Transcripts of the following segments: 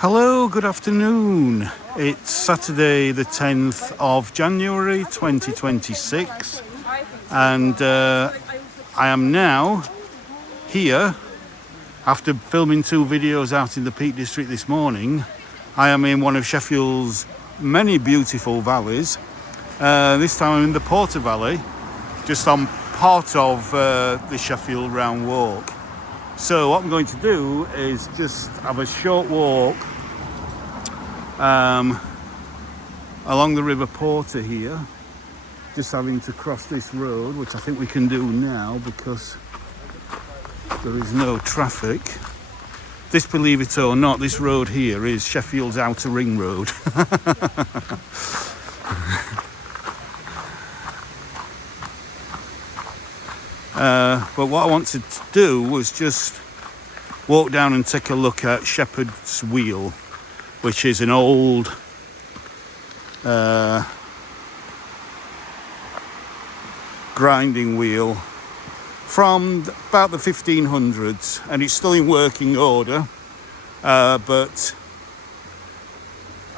Hello, good afternoon. It's Saturday the 10th of January 2026 and I am now here after filming two videos out in the Peak District this morning. I am in one of Sheffield's many beautiful valleys. This time I'm in the Porter Valley, just on part of the Sheffield Round Walk. So what I'm going to do is just have a short walk along the River Porter here, just having to cross this road, which I think we can do now because there is no traffic. This, believe it or not, this road here is Sheffield's outer ring road. But what I wanted to do was just walk down and take a look at Shepherd's Wheel, which is an old grinding wheel from about the 1500s, and it's still in working order, but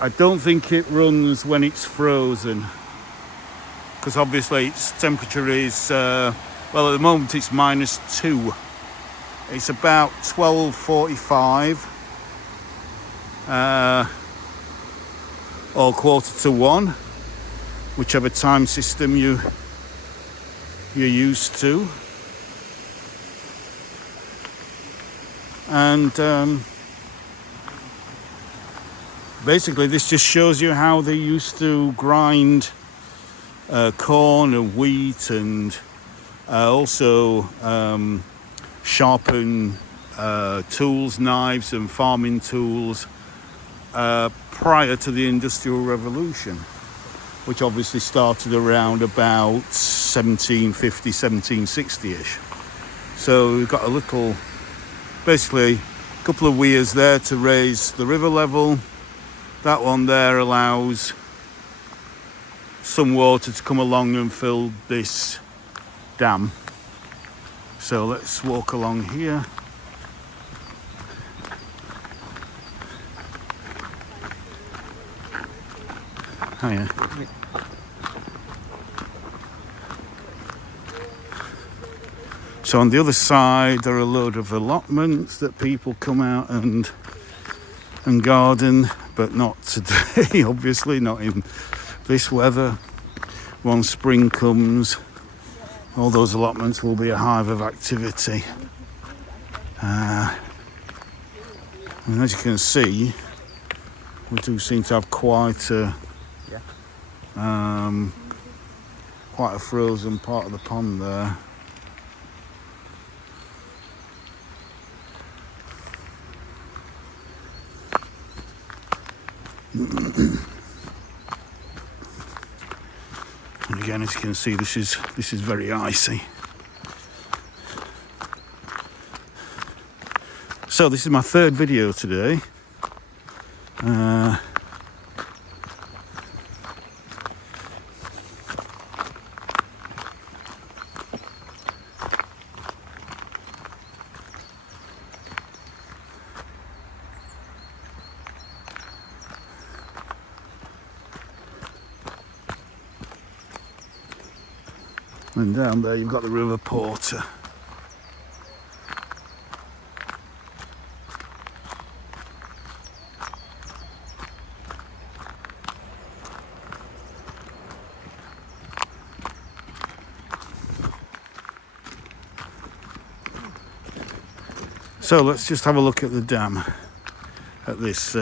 I don't think it runs when it's frozen, because obviously its temperature is well, at the moment it's -2. It's about 12:45 or 1:45, whichever time system you're used to. And basically this just shows you how they used to grind corn and wheat, and also sharpen tools, knives and farming tools prior to the Industrial Revolution, which obviously started around about 1750, 1760-ish. So we've got basically a couple of weirs there to raise the river level. That one there allows some water to come along and fill this dam. So let's walk along here. Hiya. So on the other side there are a load of allotments that people come out and garden, but not today, obviously, not in this weather. Once spring comes, all those allotments will be a hive of activity. And as you can see, we do seem to have quite a frozen part of the pond there. And again, as you can see, this is very icy. So this is my third video today. And down there you've got the River Porter. So let's just have a look at the dam, at this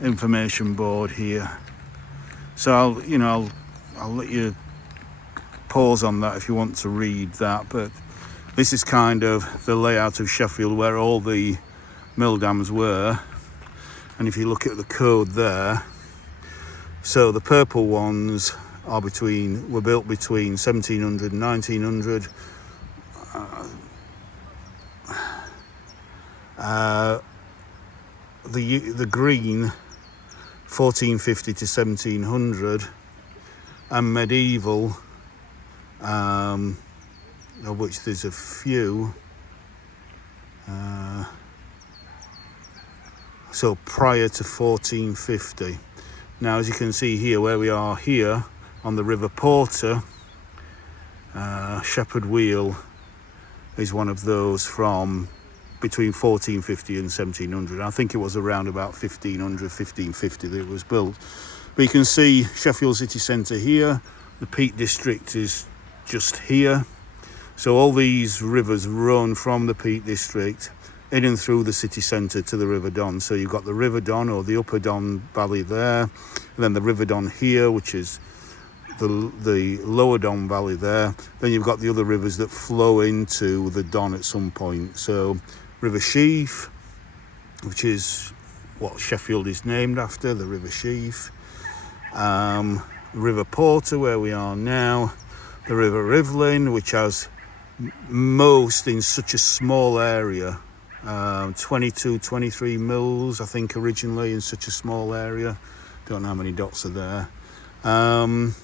information board here. So I'll let you pause on that if you want to read that, but this is kind of the layout of Sheffield where all the mill dams were. And if you look at the code there, so the purple ones were built between 1700 and 1900. The green 1450 to 1700, and medieval, of which there's a few, so prior to 1450. Now, as you can see here, where we are here on the River Porter, Shepherd Wheel is one of those from between 1450 and 1700. I think it was around about 1550 that it was built. But you can see Sheffield city centre here. The Peak District is just here. So all these rivers run from the Peak District in and through the city centre to the River Don. So you've got the River Don or the Upper Don Valley there, and then the River Don here, which is the Lower Don Valley there. Then you've got the other rivers that flow into the Don at some point. So River Sheaf, which is what Sheffield is named after, the River Sheaf. River Porter, where we are now. The River Rivlin, which has most in such a small area. 22, 23 mils, I think, originally in such a small area. Don't know how many dots are there. And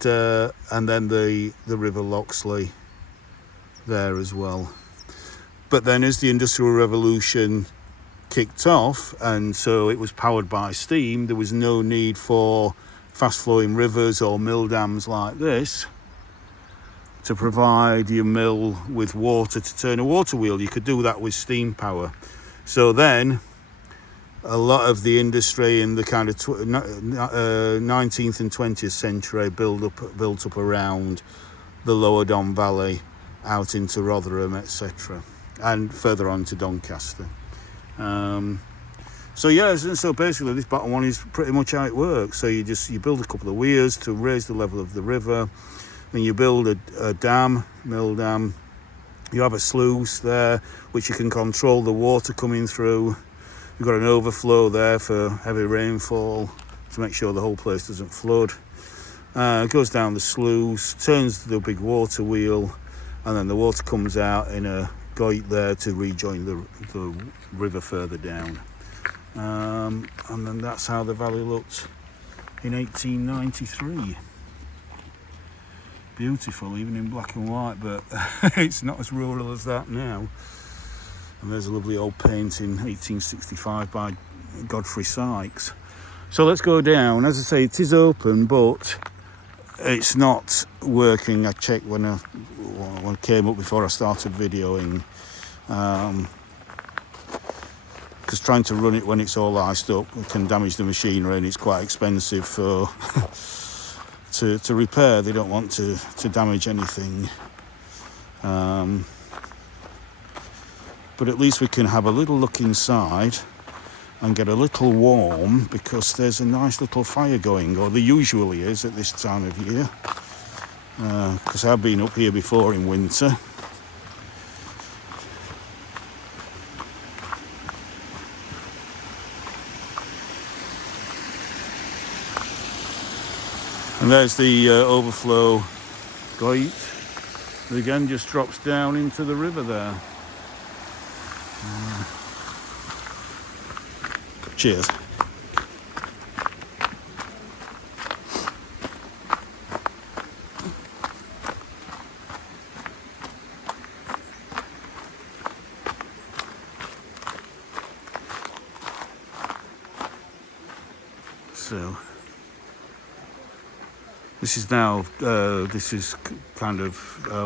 then the River Loxley there as well. But then as the Industrial Revolution kicked off, and so it was powered by steam, there was no need for fast-flowing rivers or mill dams like this to provide your mill with water to turn a water wheel. You could do that with steam power. So then a lot of the industry in the kind of 19th and 20th century built up around the Lower Don Valley out into Rotherham, etc., and further on to Doncaster. So yeah, so basically this bottom one is pretty much how it works. So you build a couple of weirs to raise the level of the river. Then you build a dam, mill dam. You have a sluice there, which you can control the water coming through. You've got an overflow there for heavy rainfall to make sure the whole place doesn't flood. It goes down the sluice, turns the big water wheel, and then the water comes out in a goit there to rejoin the river further down. And then that's how the valley looked in 1893. Beautiful, even in black and white, but it's not as rural as that now. And there's a lovely old painting, 1865, by Godfrey Sykes. So let's go down. As I say, it is open, but it's not working. I checked when I came up before I started videoing, because trying to run it when it's all iced up can damage the machinery, and it's quite expensive for to repair. They don't want to damage anything. But at least we can have a little look inside and get a little warm, because there's a nice little fire going, or there usually is at this time of year, because I've been up here before in winter. And there's the overflow goit. It again just drops down into the river there. Cheers. So this is now this is kind of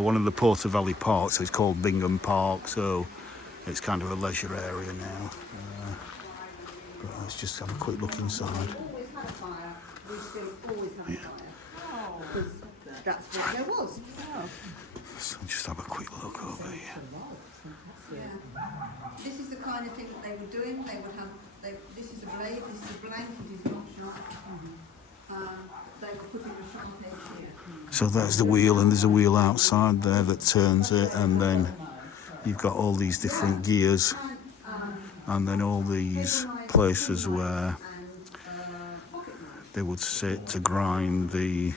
one of the Porter Valley parks. So it's called Bingham Park. So it's kind of a leisure area now. But let's just have a quick look inside. Yeah. That's what there was. So just have a quick look over here. Yeah. This is the kind of thing that they were doing. They would have. This is a blade. This is a blank. It is not sharp. They were putting a sharp edge here. So there's the wheel, and there's a wheel outside there that turns it, and then you've got all these different gears, and then all these places where they would sit to grind the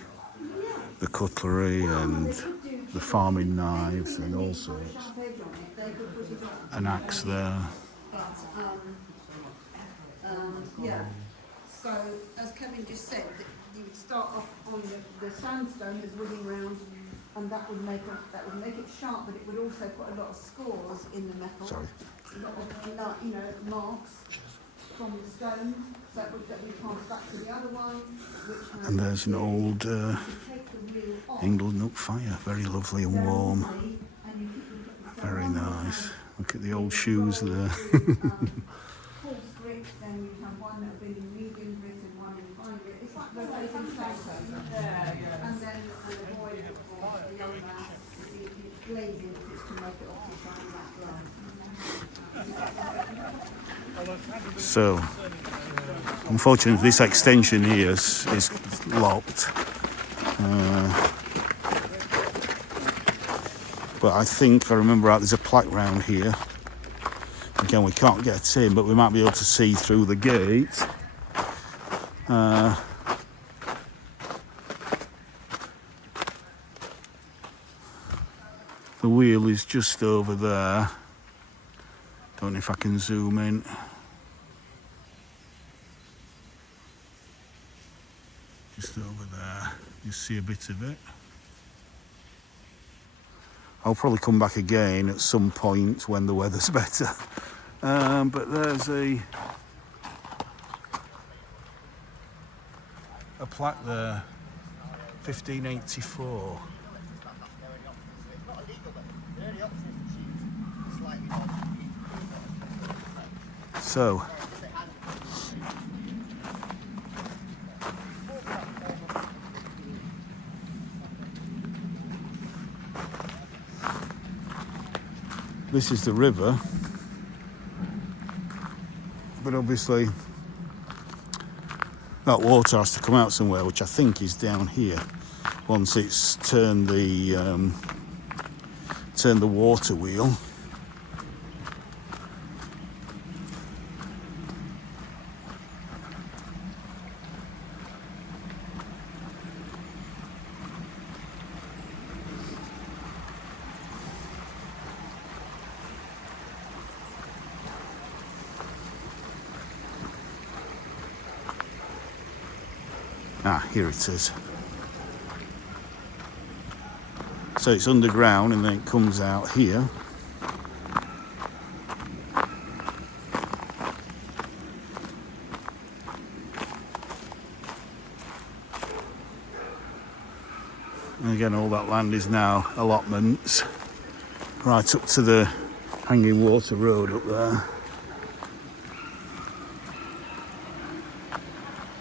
cutlery and the farming knives and all sorts. An axe there. Yeah. So as Kevin just said, you would start off on the sandstone that's running around and that would make it sharp, but it would also put a lot of scores in the metal. Sorry. A lot of, you know, marks from the stone, so that we pass back to the other one. Which And there's an old England fire, very lovely and warm. Very nice. Look at the old shoes there. False grit, then you have one that have been in medium grit and one in fine grit. It's like rotating photos. And then avoid the young man, it's glazing, it's to make it obviously shine that glass. So, unfortunately, this extension here is locked. But I think, I remember there's a plaque round here. Again, we can't get in, but we might be able to see through the gate. The wheel is just over there. Don't know if I can zoom in. Just over there. You see a bit of it. I'll probably come back again at some point when the weather's better. But there's a plaque there, 1584. So, this is the river, but obviously that water has to come out somewhere, which I think is down here. Once it's turned the water wheel. Here it is. So it's underground and then it comes out here. And again, all that land is now allotments, right up to the hanging water road up there.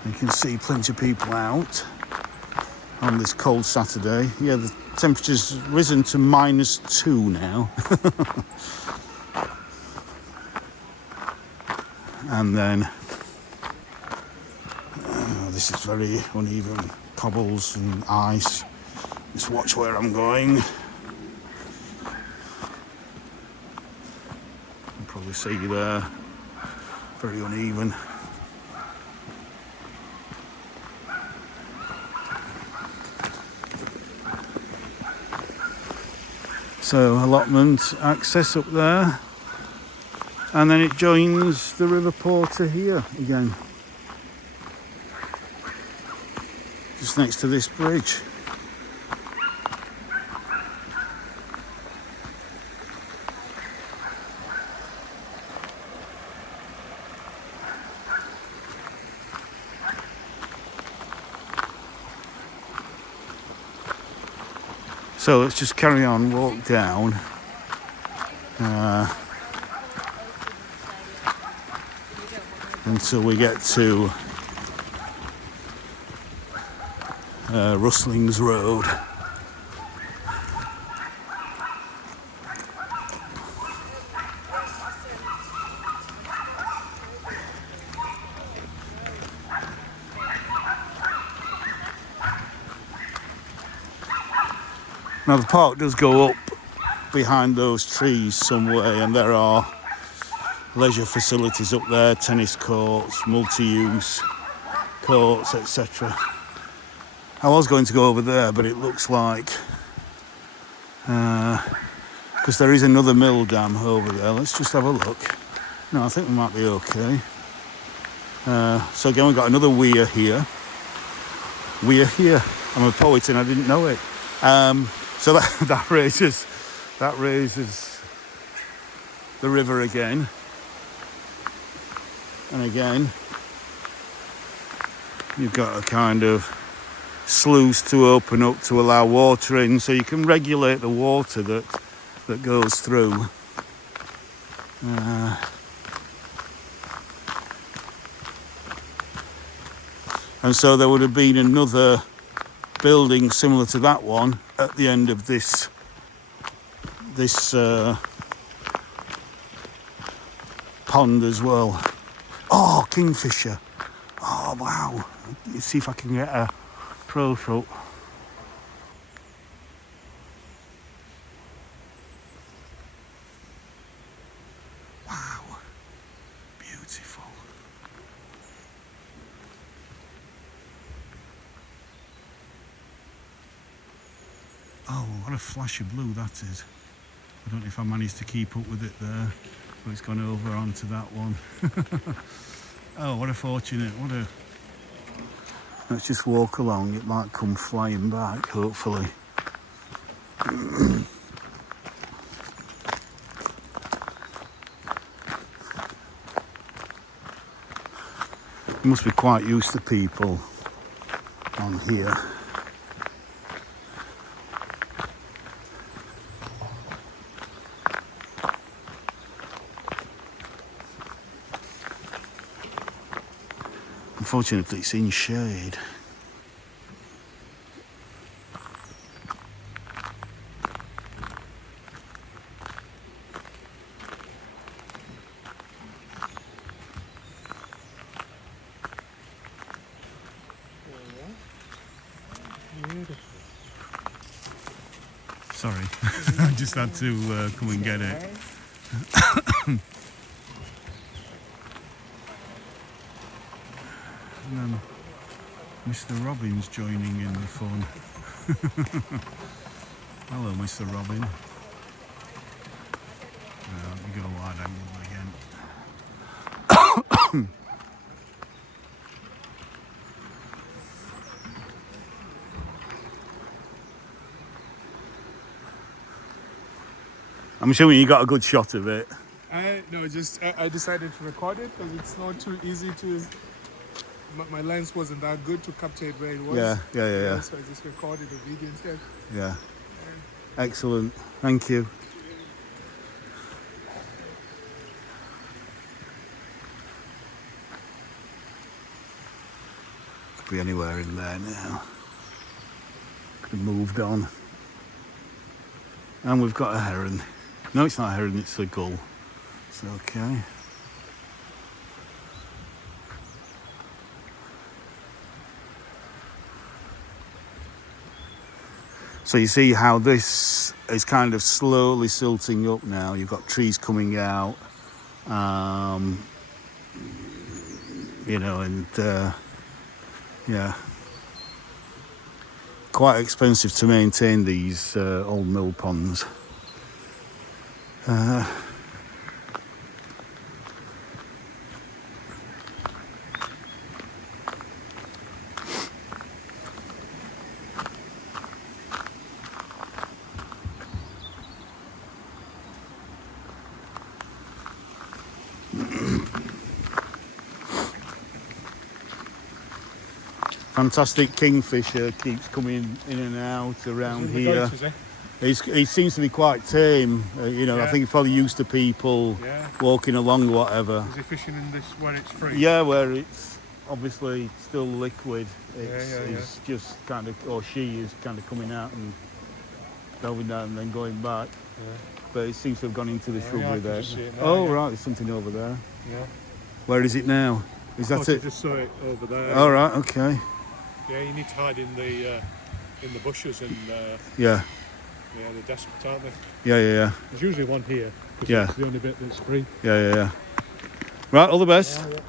You can see plenty of people out on this cold Saturday. Yeah, the temperature's risen to -2 now. And then, this is very uneven cobbles and ice. Just watch where I'm going. You can probably see there, very uneven. So allotment access up there, and then it joins the River Porter here again, just next to this bridge. So let's just carry on, walk down. Until we get to Rustlings Road. Now the park does go up behind those trees some way, and there are leisure facilities up there, tennis courts, multi-use courts, etc. I was going to go over there, but it looks like, because there is another mill dam over there. Let's just have a look. No, I think we might be okay. So again, we've got another weir here. Weir here. I'm a poet and I didn't know it. So that raises the river again, and again you've got a kind of sluice to open up to allow water in, so you can regulate the water that goes through. And so there would have been another building similar to that one at the end of this pond as well. Oh, kingfisher. Oh, wow. Let's see if I can get a close-up. Wow. Beautiful. Oh, what a flash of blue that is. I don't know if I managed to keep up with it there, but it's gone over onto that one. Oh, what a fortunate, Let's just walk along, it might come flying back, hopefully. You must be quite used to people on here. Unfortunately, it's in shade. Sorry, I just had to come and get it. And then Mr. Robin's joining in the fun. Hello, Mr. Robin. Let me go wide angle again. I'm assuming you got a good shot of it. No, I decided to record it because it's not too easy to. My lens wasn't that good to capture it where it was. Yeah. So I just recorded the video instead. Yeah. Excellent. Thank you. Could be anywhere in there now. Could have moved on. And we've got a heron. No, it's not a heron, it's a gull. It's okay. So you see how this is kind of slowly silting up now. You've got trees coming out, yeah. Quite expensive to maintain these old mill ponds. Fantastic kingfisher keeps coming in and out around here. He seems to be quite tame. I think he's probably used to people walking along, whatever. Is he fishing in this where it's free? Yeah, where it's obviously still liquid. It's just kind of, or she is kind of coming out and delving down and then going back. Yeah. But it seems to have gone into the shrubbery there. Right, there's something over there. Yeah. Where is it now? Is that it? I just saw it over there. Oh, right, okay. Yeah, you need to hide in the bushes and yeah, they're desperate, aren't they? Yeah. There's usually one here because it's the only bit that's free. Yeah. Right, all the best. Yeah.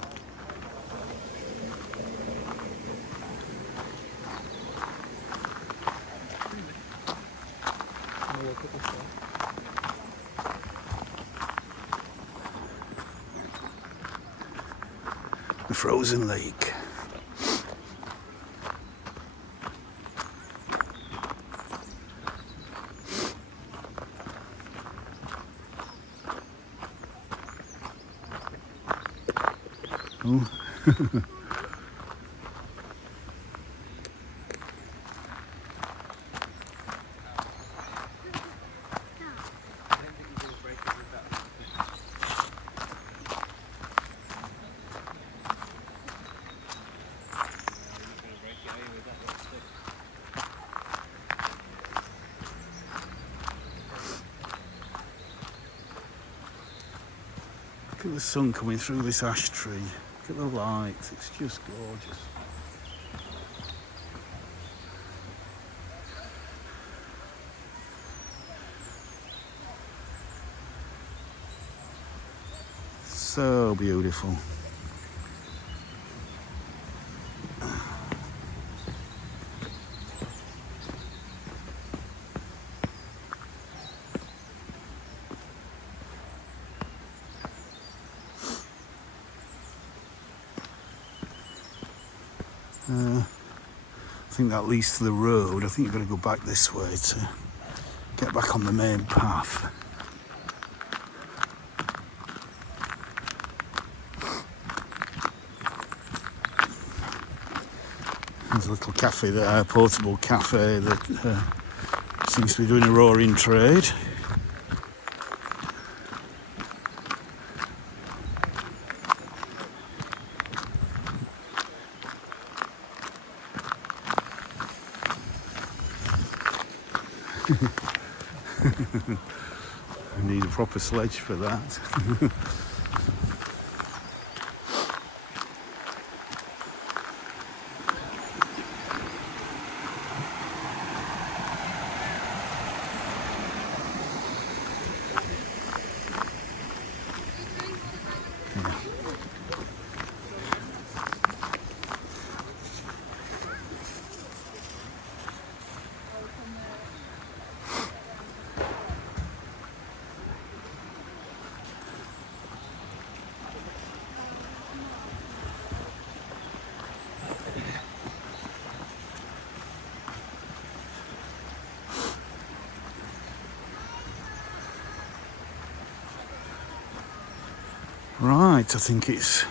The frozen lake. beautiful. Look at the sun coming through this ash tree. Look at the light, it's just gorgeous. So beautiful. I think that leads to the road. I think you've got to go back this way to get back on the main path. There's a little cafe there, a portable cafe that seems to be doing a roaring trade. I need a proper sledge for that. Right, I think it's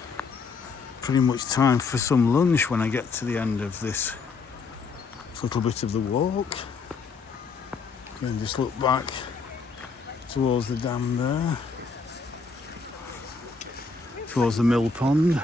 pretty much time for some lunch when I get to the end of this little bit of the walk. Again, just look back towards the dam there, towards the mill pond.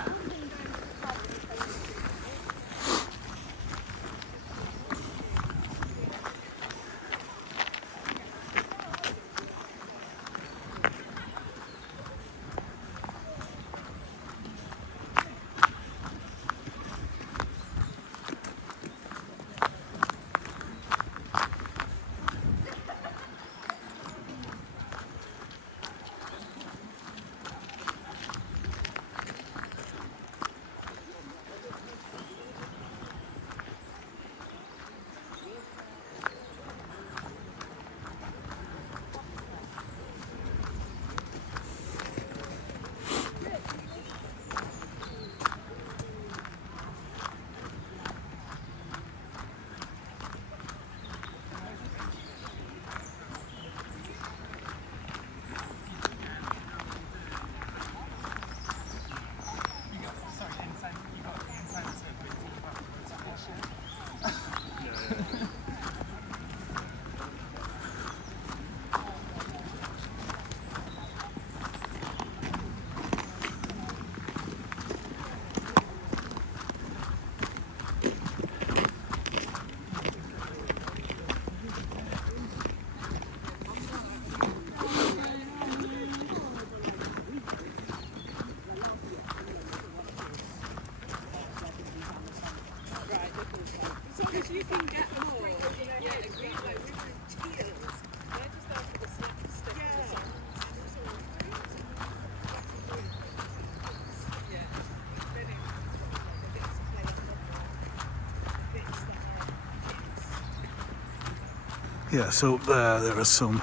Yeah, so up there are some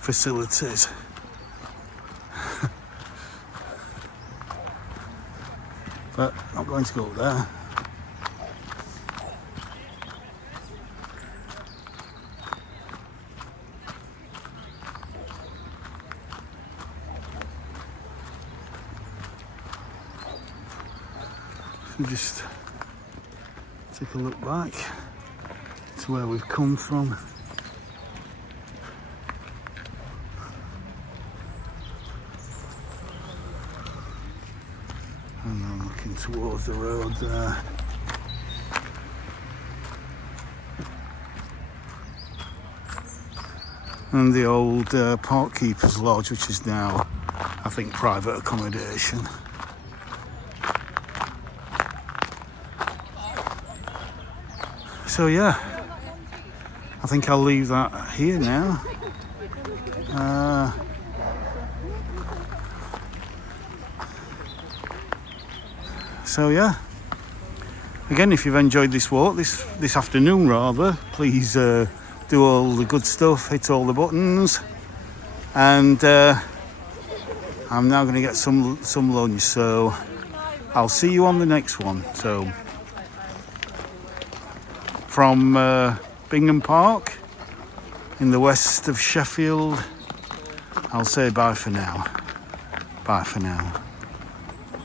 facilities. But I'm not going to go there. So just take a look back to where we've come from. And I'm looking towards the road there. And the old park keeper's lodge, which is now, I think, private accommodation. So yeah, I think I'll leave that here now. So yeah, again, if you've enjoyed this walk, this afternoon rather, please do all the good stuff, hit all the buttons, and I'm now going to get some lunch. So I'll see you on the next one. So from Bingham Park in the west of Sheffield, I'll say bye for now. Bye for now.